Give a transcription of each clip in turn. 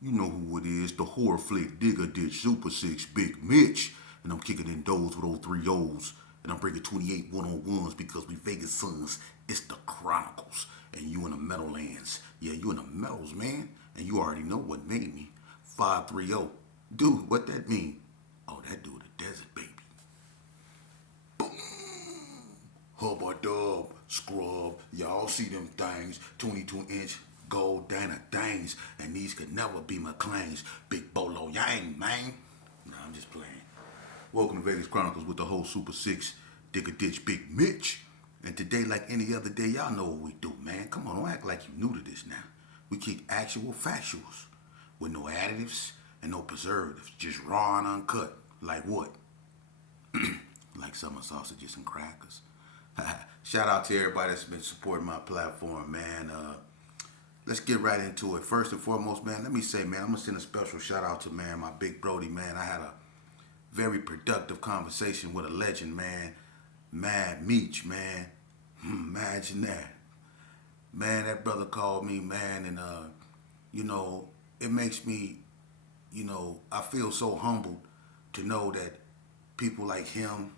You know who it is, the horror flick, digger ditch, super six, Big Mitch. And I'm kicking in doors with old three O's. And I'm bringing 28 one-on-ones because we Vegas sons. It's the Chronicles. And you in the Meadowlands. Yeah, you in the Meadows, man. And you already know what made me. 530. Dude, what that mean? Oh, that dude, the desert baby. Hubba dub, scrub, y'all see them things, 22-inch gold Dana things, and these could never be my claims. Big Bolo Yang, man. Nah, I'm just playing. Welcome to Vegas Chronicles with the whole Super Six, Digger Ditch, Big Mitch. And today, like any other day, y'all know what we do, man. Come on, don't act like you new to this now. We keep actual factuals with no additives and no preservatives, just raw and uncut. Like what? Like summer sausages and crackers. Shout out to everybody that's been supporting my platform, man. Let's get right into it. First and foremost, man, let me say, man, I'm gonna send a special shout out to, man, my big Brody, man. I had a very productive conversation with a legend, man. Mad Meech, man. Imagine that. Man, that brother called me, man, and you know, it makes me, I feel so humbled to know that people like him,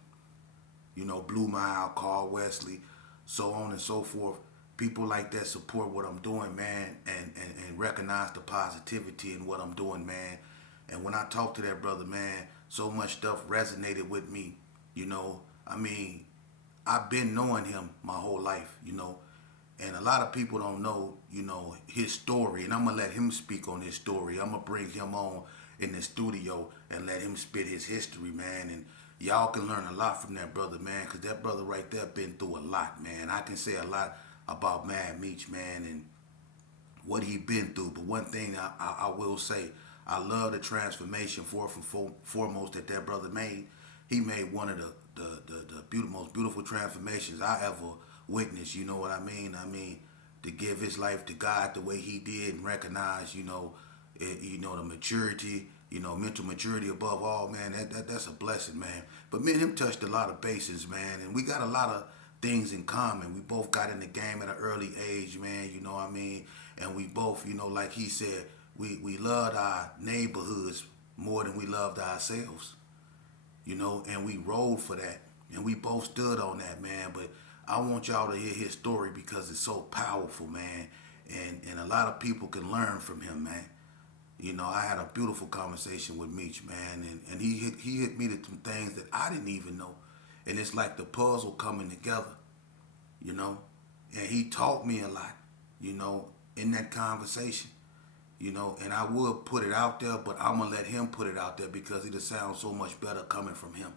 Blue Mile, Carl Wesley, so on and so forth. People like that support what I'm doing, man, and recognize the positivity in what I'm doing, man. And when I talk to that brother, man, so much stuff resonated with me, you know. I mean, I've been knowing him my whole life, and a lot of people don't know, his story. And I'm gonna let him speak on his story. I'm gonna bring him on in the studio and let him spit his history, man. And y'all can learn a lot from that brother, man, because that brother right there been through a lot, man. I can say a lot about Mad Meech, man, and what he been through. But one thing I will say, I love the transformation foremost that brother made. He made one of the most beautiful transformations I ever witnessed. You know what I mean? I mean, to give his life to God the way he did and recognize, the maturity, mental maturity above all, man. That's a blessing, man. But me and him touched a lot of bases, man, and we got a lot of things in common. We both got in the game at an early age, man. You know what I mean? And we both, like he said, we loved our neighborhoods more than we loved ourselves, and we rolled for that. And we both stood on that, man. But I want y'all to hear his story because it's so powerful, man. And a lot of people can learn from him, man. I had a beautiful conversation with Meech, man, and he hit me to some things that I didn't even know. And it's like the puzzle coming together, you know. And he taught me a lot, in that conversation, and I would put it out there, but I'm gonna let him put it out there because it'll sound so much better coming from him.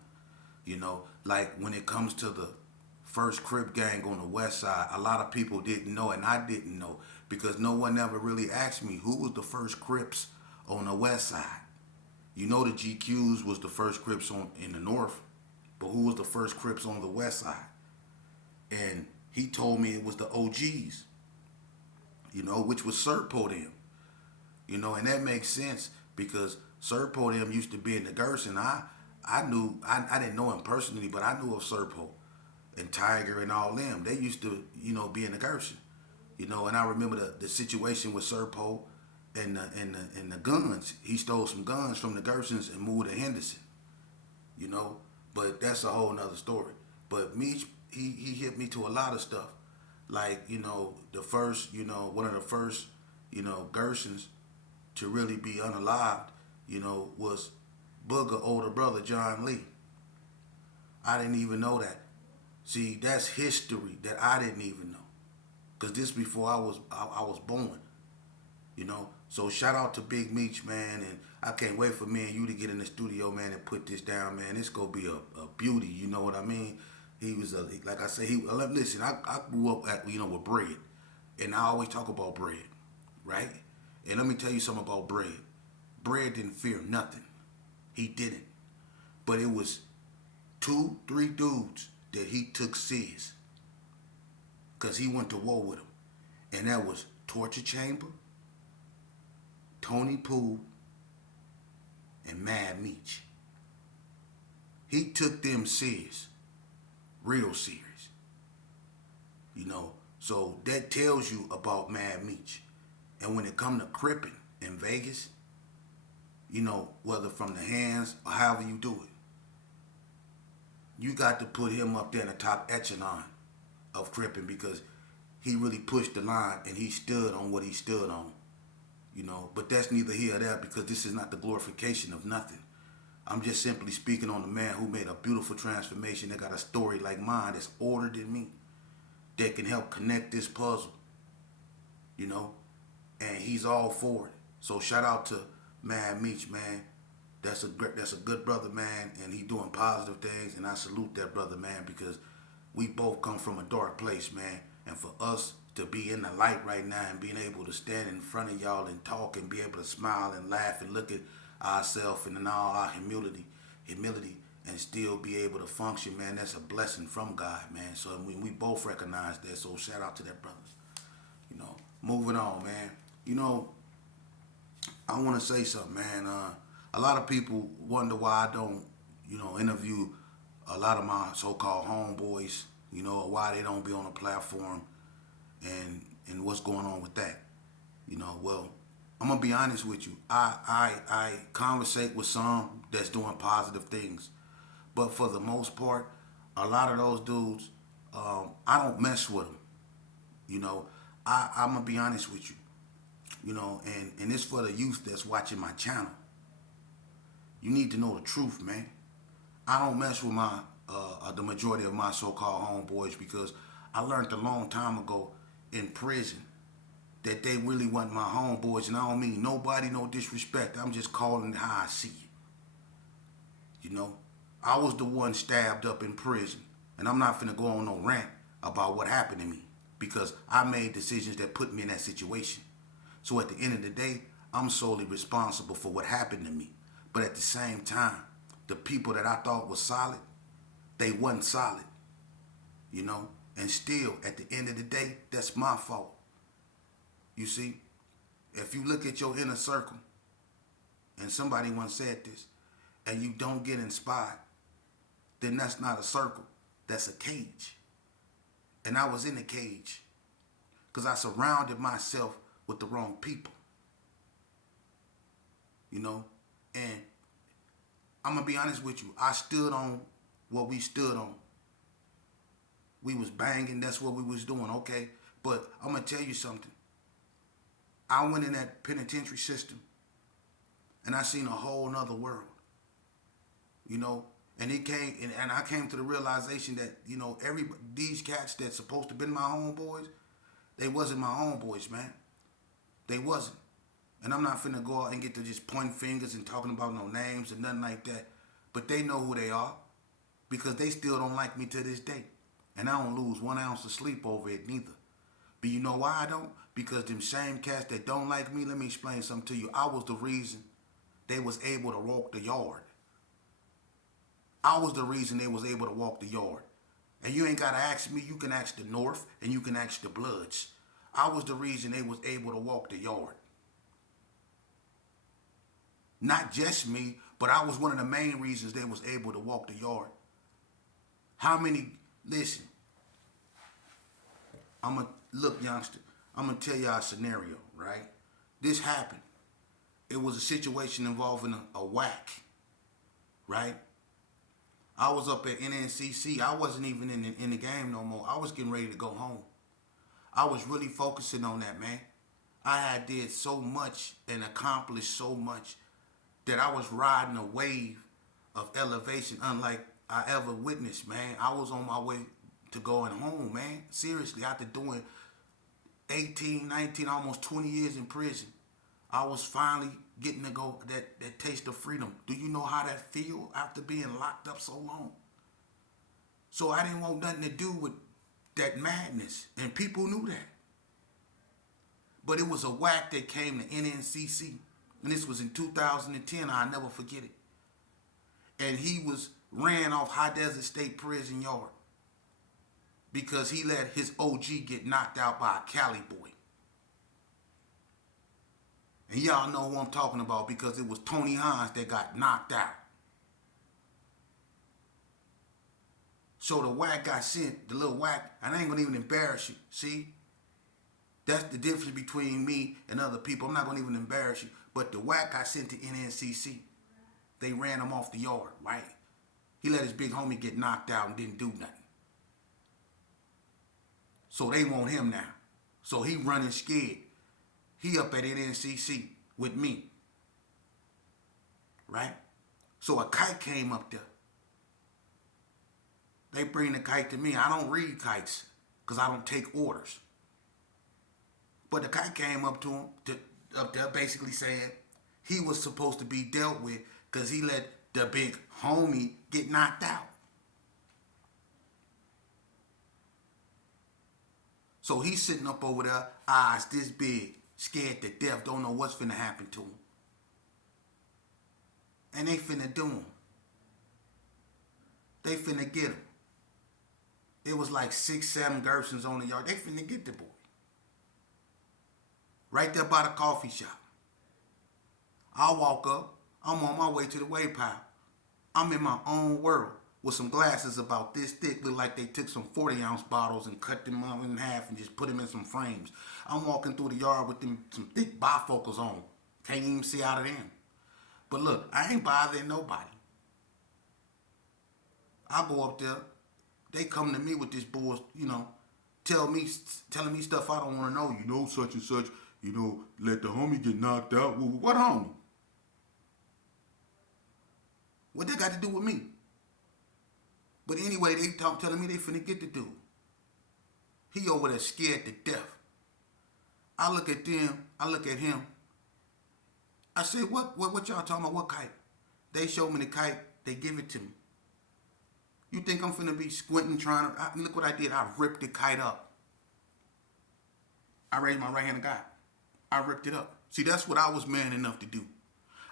Like when it comes to the first Crip gang on the west side, a lot of people didn't know, and I didn't know because no one ever really asked me who was the first Crips on the west side. The GQs was the first Crips in the north, but who was the first Crips on the west side? And he told me it was the OGs, which was Serpo them. And that makes sense because Serpo them used to be in the Gerson. I didn't know him personally, but I knew of Serpo and Tiger and all them. They used to, be in the Gerson. And I remember the situation with Serpo and the guns. He stole some guns from the Gersons and moved to Henderson. But that's a whole nother story. But Meech, he hit me to a lot of stuff. Like, the first, one of the first, Gersons to really be unalived, was Booger older brother John Lee. I didn't even know that. See, that's history that I didn't even know. Cause this before I was born. So shout out to Big Meech, man, and I can't wait for me and you to get in the studio, man, and put this down, man. It's gonna be a beauty, you know what I mean? He was like I say, listen, I grew up with bread, and I always talk about bread, right? And let me tell you something about bread. Bread didn't fear nothing. He didn't. But it was 2-3 dudes that he took serious. Because he went to war with them. And that was Torture Chamber, Tony Poole, and Mad Meech. He took them serious. Real serious. So that tells you about Mad Meech. And when it come to cripping in Vegas, whether from the hands or however you do it, you got to put him up there in the top echelon of cripping because he really pushed the line and he stood on what he stood on. But that's neither here or there because this is not the glorification of nothing. I'm just simply speaking on the man who made a beautiful transformation that got a story like mine that's older than me that can help connect this puzzle, and he's all for it. So shout out to Mad Meech, man. That's a good brother, man, and he doing positive things, and I salute that brother, man, because we both come from a dark place, man, and for us to be in the light right now and being able to stand in front of y'all and talk and be able to smile and laugh and look at ourselves and in all our humility, and still be able to function, man, that's a blessing from God, man. So we both recognize that, so shout out to that brother. Moving on, man. I want to say something, man. A lot of people wonder why I don't, interview a lot of my so-called homeboys, or why they don't be on a platform and what's going on with that. Well, I'm going to be honest with you. I conversate with some that's doing positive things. But for the most part, a lot of those dudes, I don't mess with them. I'm going to be honest with you. And it's for the youth that's watching my channel. You need to know the truth, man. I don't mess with the majority of my so-called homeboys because I learned a long time ago in prison that they really wasn't my homeboys, and I don't mean nobody, no disrespect. I'm just calling it how I see it. I was the one stabbed up in prison, and I'm not finna go on no rant about what happened to me because I made decisions that put me in that situation. So at the end of the day, I'm solely responsible for what happened to me. But at the same time, the people that I thought was solid, they wasn't solid, And still, at the end of the day, that's my fault. You see, if you look at your inner circle, and somebody once said this, and you don't get inspired, then that's not a circle, that's a cage. And I was in a cage because I surrounded myself with the wrong people. And I'm going to be honest with you. I stood on what we stood on. We was banging. That's what we was doing. Okay. But I'm going to tell you something. I went in that penitentiary system and I seen a whole nother world, and it came, and I came to the realization that, these cats that's supposed to be my homeboys, they wasn't my homeboys, man. They wasn't. And I'm not finna go out and get to just pointing fingers and talking about no names and nothing like that. But they know who they are because they still don't like me to this day. And I don't lose 1 ounce of sleep over it neither. But you know why I don't? Because them same cats that don't like me, let me explain something to you. I was the reason they was able to walk the yard. I was the reason they was able to walk the yard. And you ain't got to ask me. You can ask the North and you can ask the Bloods. I was the reason they was able to walk the yard. Not just me, but I was one of the main reasons they was able to walk the yard. Listen, look, youngster, I'm going to tell y'all a scenario, right? This happened. It was a situation involving a whack, right? I was up at NNCC. I wasn't even in the game no more. I was getting ready to go home. I was really focusing on that, man. I had did so much and accomplished so much that I was riding a wave of elevation unlike I ever witnessed, man. I was on my way to going home, man. Seriously, after doing 18, 19, almost 20 years in prison, I was finally getting to go that taste of freedom. Do you know how that feel after being locked up so long? So I didn't want nothing to do with that madness, and people knew that. But it was a whack that came to NNCC, and this was in 2010. I'll never forget it. And he ran off High Desert State Prison Yard because he let his OG get knocked out by a Cali boy. And y'all know who I'm talking about because it was Tony Hines that got knocked out. So the whack got sent, the little whack, and I ain't gonna even embarrass you, see? That's the difference between me and other people. I'm not going to even embarrass you. But the whack I sent to NNCC, they ran him off the yard, right? He let his big homie get knocked out and didn't do nothing. So they want him now. So he running scared. He up at NNCC with me, right? So a kite came up there. They bring the kite to me. I don't read kites because I don't take orders. But the kite came up to him, up there basically saying he was supposed to be dealt with because he let the big homie get knocked out. So he's sitting up over there, eyes this big, scared to death, don't know what's finna happen to him. And they finna do him. They finna get him. It was like 6, 7 Gersons on the yard. They finna get the boy. Right there by the coffee shop. I walk up. I'm on my way to the weigh pile. I'm in my own world with some glasses about this thick. Look like they took some 40-ounce bottles and cut them up in half and just put them in some frames. I'm walking through the yard with them some thick bifocals on. Can't even see out of them. But look, I ain't bothering nobody. I go up there. They come to me with this bull, telling me stuff I don't want to know. Such and such, let the homie get knocked out. What homie? What they got to do with me? But anyway, they telling me they finna get the dude. He over there scared to death. I look at them. I look at him. I said, what y'all talking about? What kite? They showed me the kite. They give it to me. You think I'm finna be squinting trying to... look what I did. I ripped the kite up. I raised my right hand to God. I ripped it up. See, that's what I was man enough to do.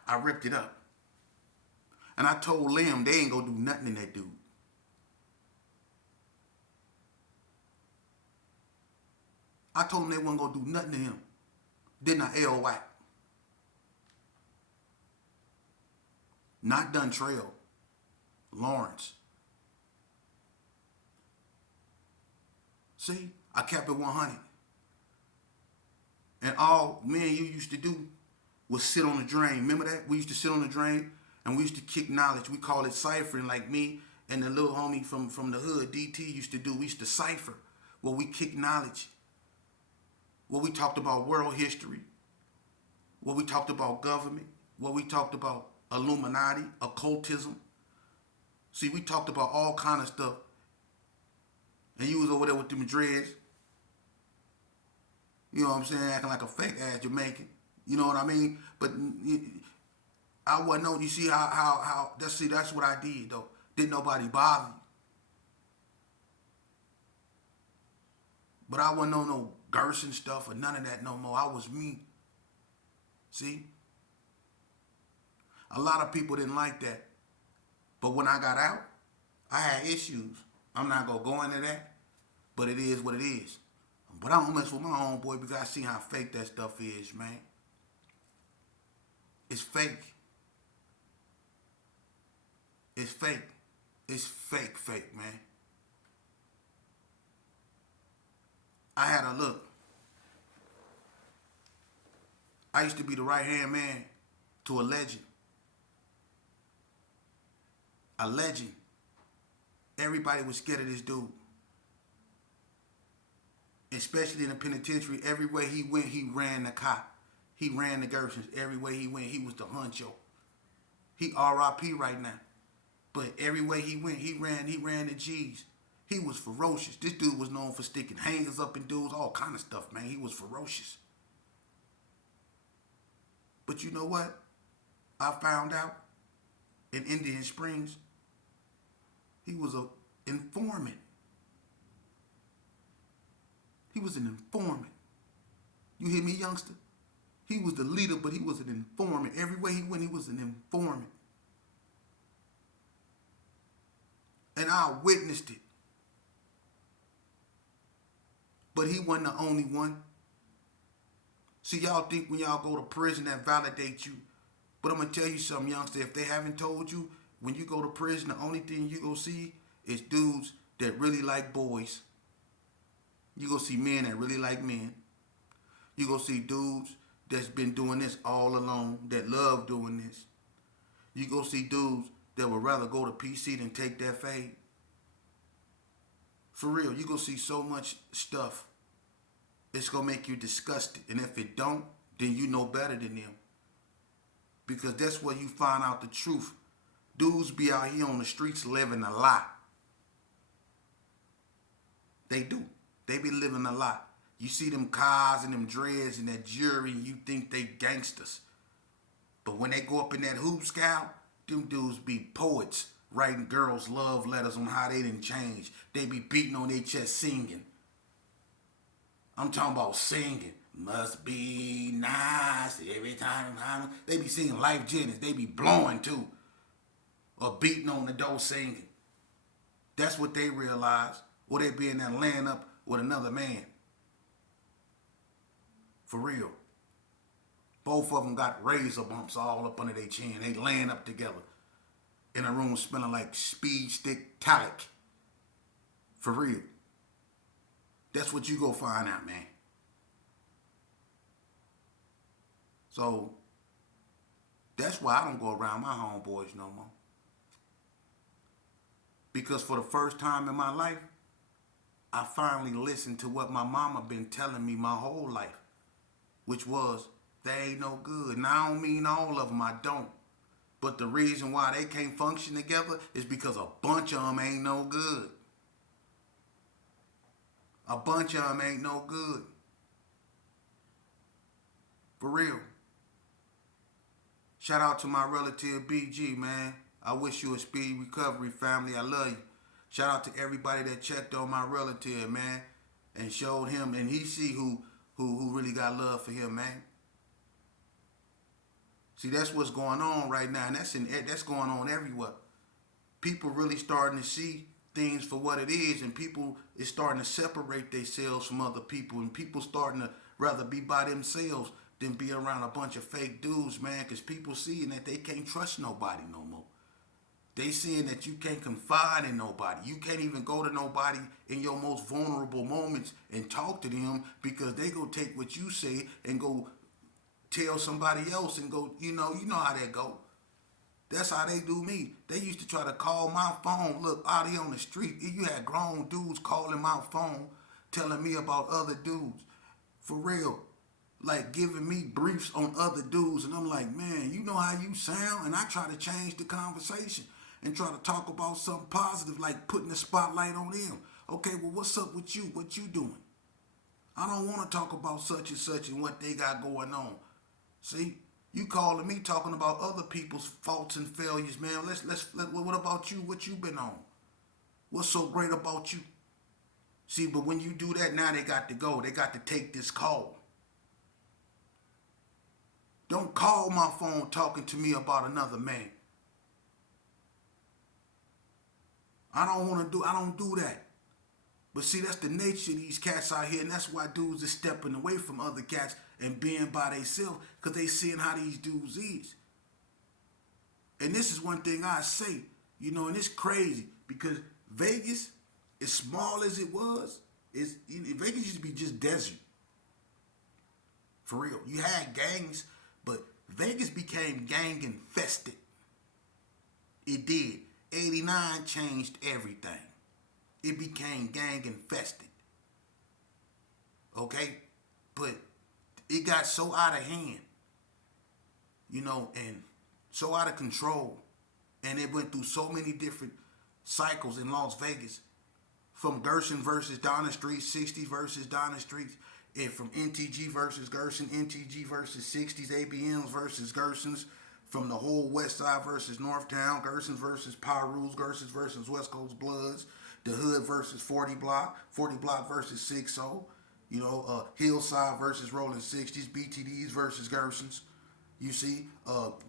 I ripped it up. And I told them they ain't gonna do nothing to that dude. I told them they wasn't gonna do nothing to him. Didn't I, L. White? Not Duntrail. Lawrence. See, I kept it 100. And all me and you used to do was sit on the drain. Remember that? We used to sit on the drain and we used to kick knowledge. We call it ciphering, like me and the little homie from the hood, DT, used to do. We used to cipher where we kick knowledge, where we talked about world history, where we talked about government, where we talked about Illuminati, occultism. See, we talked about all kind of stuff. And you was over there with them dreads. You know what I'm saying? Acting like a fake ass Jamaican. You know what I mean? But I wasn't know. You see how that's what I did though. Didn't nobody bother me. But I wasn't on no Gerson stuff or none of that no more. I was me. See? A lot of people didn't like that. But when I got out, I had issues. I'm not going to go into that, but it is what it is. But I don't mess with my homeboy because I see how fake that stuff is, man. It's fake. It's fake. It's fake, man. I had a look. I used to be the right-hand man to a legend. A legend. Everybody was scared of this dude. Especially in the penitentiary. Everywhere he went, he ran the cop. He ran the Gersons. Everywhere he went, he was the honcho. He R.I.P. right now. But everywhere he went, he ran the G's. He was ferocious. This dude was known for sticking hangers up in dudes, all kind of stuff, man. He was ferocious. But you know what? I found out in Indian Springs, he was an informant. He was an informant. You hear me, youngster? He was the leader, but he was an informant. Everywhere he went, he was an informant. And I witnessed it. But he wasn't the only one. See, y'all think when y'all go to prison that validates you. But I'm going to tell you something, youngster. If they haven't told you, when you go to prison, the only thing you go see is dudes that really like boys. You go see men that really like men. You go see dudes that's been doing this all along, that love doing this. You go see dudes that would rather go to PC than take that fade. For real, you go see so much stuff. It's gonna make you disgusted. And if it don't, then you know better than them. Because that's where you find out the truth. Dudes be out here on the streets living a lie. They do. They be living a lie. You see them cars and them dreads and that jewelry and you think they gangsters. But when they go up in that hoop scout, them dudes be poets writing girls love letters on how they didn't change. They be beating on their chest singing. I'm talking about singing. Must be nice every time. They be singing Life Jennings. They be blowing too. Or beating on the door singing. That's what they realize. Or they be in there laying up with another man. For real. Both of them got razor bumps all up under their chin. They laying up together. In a room smelling like speed stick talc. For real. That's what you go find out, man. So, that's why I don't go around my homeboys no more. Because for the first time in my life, I finally listened to what my mama been telling me my whole life. Which was, they ain't no good. And I don't mean all of them, I don't. But the reason why they can't function together is because a bunch of them ain't no good. A bunch of them ain't no good. For real. Shout out to my relative BG, man. I wish you a speedy recovery, family. I love you. Shout out to everybody that checked on my relative, man, and showed him, and he see who really got love for him, man. See, that's what's going on right now, and that's going on everywhere. People really starting to see things for what it is, and people is starting to separate themselves from other people, and people starting to rather be by themselves than be around a bunch of fake dudes, man, because people seeing that they can't trust nobody no more. They seeing that you can't confide in nobody. You can't even go to nobody in your most vulnerable moments and talk to them because they go take what you say and go tell somebody else and go, you know how that go. That's how they do me. They used to try to call my phone. Look, out here on the street, you had grown dudes calling my phone telling me about other dudes. For real. Like giving me briefs on other dudes. And I'm like, man, you know how you sound? And I try to change the conversation and try to talk about something positive, like putting the spotlight on them. Okay, well, what's up with you? What you doing? I don't want to talk about such and what they got going on. See, you calling me talking about other people's faults and failures, man. What about you? What you been on? What's so great about you? See, but when you do that, now they got to go. They got to take this call. Don't call my phone talking to me about another man. I don't do that. But see, that's the nature of these cats out here, and that's why dudes are stepping away from other cats and being by themselves, because they seeing how these dudes is. And this is one thing I say, and it's crazy, because Vegas, as small as it was, Vegas used to be just desert. For real. You had gangs, but Vegas became gang infested. It did. 89 changed everything. It became gang infested. Okay? But it got so out of hand, and so out of control. And it went through so many different cycles in Las Vegas. From Gerson versus Donna Street, 60s versus Donna Street. And from NTG versus Gerson, NTG versus 60s, ABMs versus Gersons. From the whole West Side versus Northtown, Gersons versus Pyrus, Gersons versus West Coast Bloods, the Hood versus 40 Block, 40 Block versus 6-0, Hillside versus Rolling 60s, BTDs versus Gersons. You see,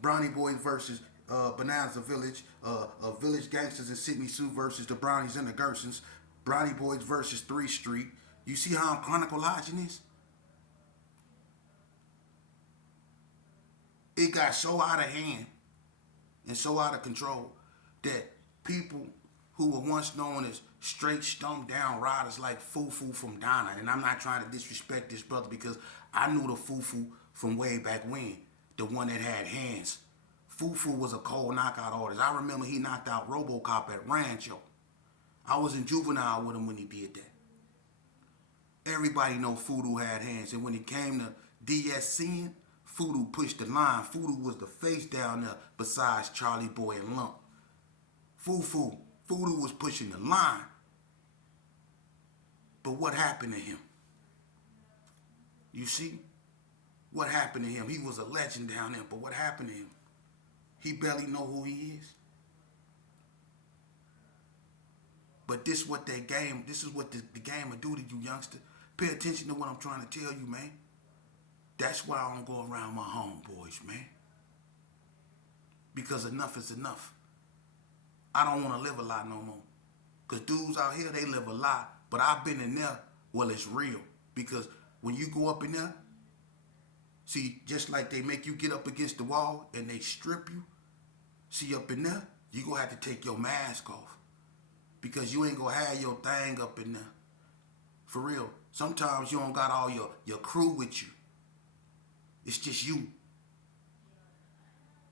Brownie Boys versus Bonanza Village, Village Gangsters and Sydney Sue versus the Brownies and the Gersons, Brownie Boys versus 3 Street. You see how I'm chronicalizing this? It got so out of hand and so out of control that people who were once known as straight stumped down riders like Fufu from Donna, and I'm not trying to disrespect this brother because I knew the Fufu from way back when, the one that had hands. Fufu was a cold knockout artist. I remember he knocked out RoboCop at Rancho. I was in juvenile with him when he did that. Everybody know Fudu had hands, and when it came to DSCing, Fudu pushed the line. Fudu was the face down there besides Charlie Boy and Lump. Fudu was pushing the line. But what happened to him? You see? What happened to him? He was a legend down there, but what happened to him? He barely know who he is. But this is what the game will do to you, youngster. Pay attention to what I'm trying to tell you, man. That's why I don't go around my homeboys, man. Because enough is enough. I don't want to live a lie no more. Because dudes out here, they live a lie. But I've been in there, well, it's real. Because when you go up in there, see, just like they make you get up against the wall and they strip you, see, up in there, you going to have to take your mask off. Because you ain't going to have your thing up in there. For real. Sometimes you don't got all your crew with you. It's just you.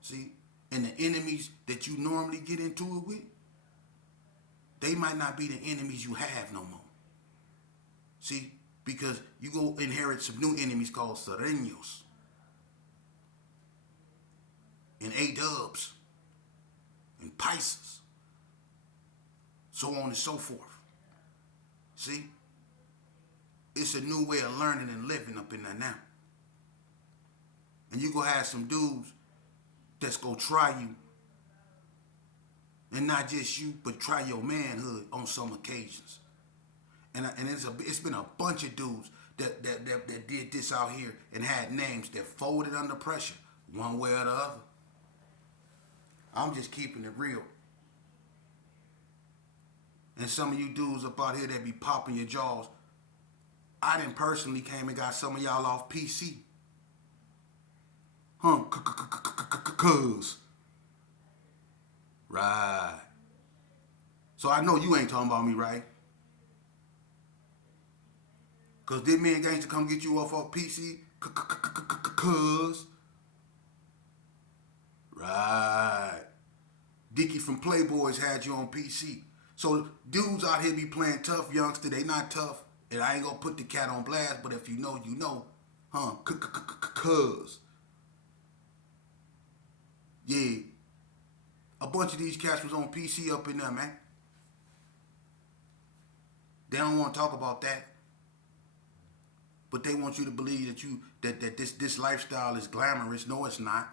See? And the enemies that you normally get into it with, they might not be the enemies you have no more. See? Because you go inherit some new enemies called Sereños. And A-dubs. And Pisces. So on and so forth. See? It's a new way of learning and living up in there now. And you gonna have some dudes that's gonna try you. And not just you, but try your manhood on some occasions. And it's been a bunch of dudes that did this out here and had names that folded under pressure, one way or the other. I'm just keeping it real. And some of you dudes up out here that be popping your jaws, I done personally came and got some of y'all off PC. Cuz. Right. So I know you ain't talking about me, right? Cause did me and Gangster come get you off PC? Cuz. Right. Dickie from Playboys had you on PC. So dudes out here be playing tough, youngster. They not tough. And I ain't gonna put the cat on blast, but if you know, you know. Cuz. Yeah. A bunch of these cats was on PC up in there, man. They don't want to talk about that. But they want you to believe that this lifestyle is glamorous. No, it's not.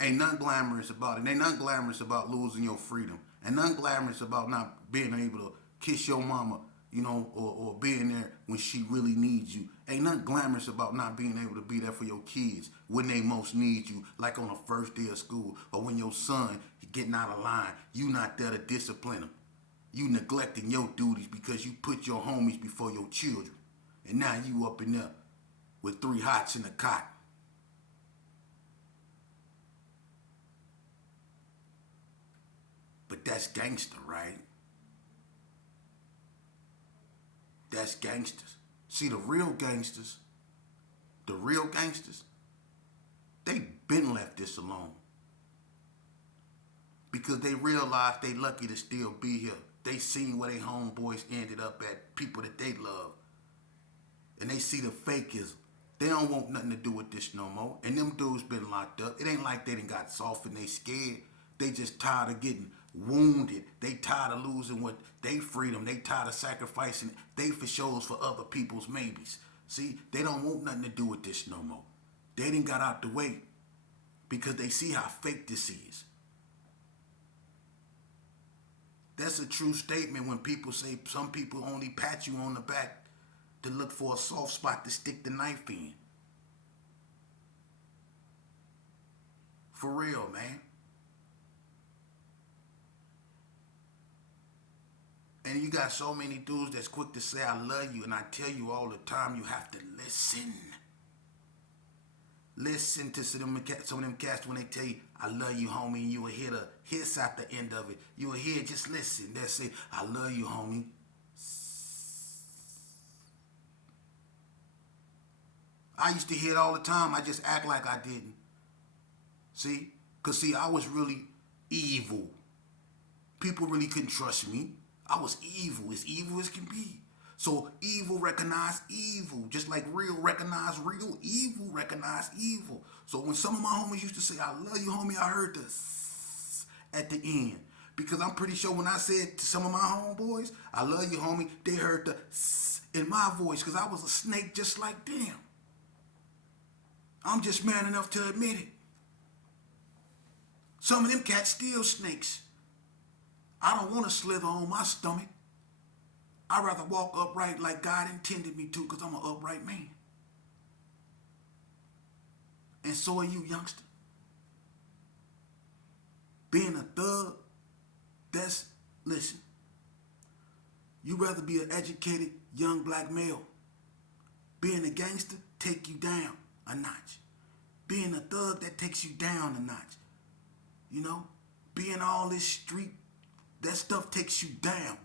Ain't nothing glamorous about it. Ain't nothing glamorous about losing your freedom. And nothing glamorous about not being able to kiss your mama, you know, or being there when she really needs you. Ain't nothing glamorous about not being able to be there for your kids when they most need you, like on the first day of school, or when your son getting out of line, you not there to discipline him. You neglecting your duties because you put your homies before your children. And now you up in there with 3 hots in a cot. But that's gangster, right? That's gangsters. See, the real gangsters, they been left this alone. Because they realize they lucky to still be here. They seen where they homeboys ended up at, people that they love. And they see the fakeism. They don't want nothing to do with this no more. And them dudes been locked up. It ain't like they done got soft and they scared. They just tired of getting wounded. They tired of losing what they freedom. They tired of sacrificing they for shows for other people's maybes. See, they don't want nothing to do with this no more. They done got out the way because they see how fake this is. That's a true statement when people say some people only pat you on the back to look for a soft spot to stick the knife in. For real, man. And you got so many dudes that's quick to say, I love you. And I tell you all the time, you have to listen. Listen to some of them cats when they tell you, I love you, homie, and you will hear the hiss at the end of it. You will hear, just listen. They'll say, I love you, homie. I used to hear it all the time. I just act like I didn't. See? Because, see, I was really evil. People really couldn't trust me. I was evil as can be. So evil recognize evil, just like real recognize real, evil recognize evil. So when some of my homies used to say, I love you, homie, I heard the s at the end. Because I'm pretty sure when I said to some of my homeboys, I love you, homie, they heard the s in my voice because I was a snake just like them. I'm just man enough to admit it. Some of them cats still snakes. I don't want to slither on my stomach. I'd rather walk upright like God intended me to because I'm an upright man. And so are you, youngster. Being a thug, listen, you rather be an educated young black male. Being a gangster, take you down a notch. Being a thug, that takes you down a notch. You know? Being all this street, that stuff takes you down.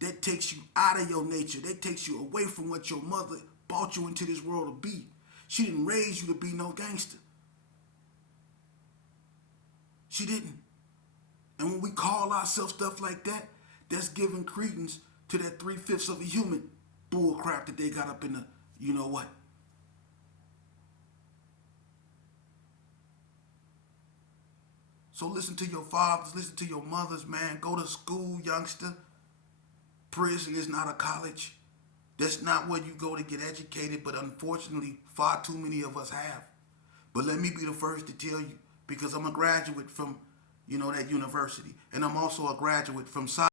That takes you out of your nature. That takes you away from what your mother brought you into this world to be. She didn't raise you to be no gangster. She didn't. And when we call ourselves stuff like that, that's giving credence to that 3/5 of a human bull crap that they got up in the, you know what. So listen to your fathers, listen to your mothers, man. Go to school, youngster. Prison is not a college. That's not where you go to get educated, but unfortunately, far too many of us have. But let me be the first to tell you, because I'm a graduate from, that university. And I'm also a graduate from